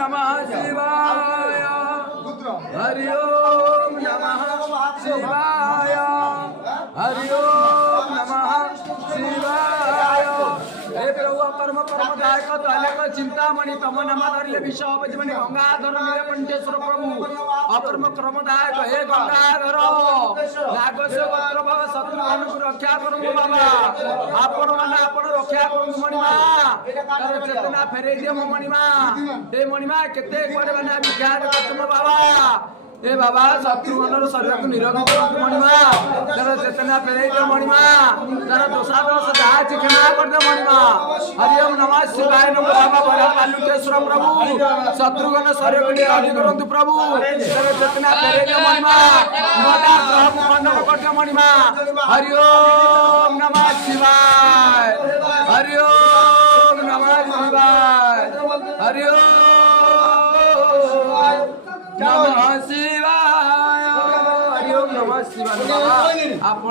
नमः शिवाय हरि ओम नमः शिवाय हरि ओम नमः शिवाय। हे प्रभु कर्म कर्मदायक दयालक चिंतामणि तम नम धरिले विषमणि गंगाधर नीलकंठेश्वर प्रभु अकर्म कर्मदायक हे गंगाधर नागस्य गोत्र भव शत्रु को रक्षा करूँ बाबा आपण मैंने आपण रक्षा करूँ मणिमा तार चेतना फेरे दिए मो मणिमा हे मणिमा केते कुआडे मैंने विज्ञान करछम बाबा ए बाबा शत्रु मनर शरीर को निरोग करूँ मणिमा तार चेतना फेरे दिए मणिमा तार दोषादोष जहाँ क्षमा कर दे मणिमा हरि ओम नमः शिवाय नमो बाबा बड़ा बालुकेश्वर प्रभु शत्रुघ्न शरीर को निरोग करंतु प्रभु तार चेतना फेरे दिए मणिमा नोटा ग्रह मंडल कर दे मणिमा हरि ओम नमः शिवाय हरि ओम नमः शिवाय हरि ओम नमः शिवाय हरि ओम नमः शिवाय। आप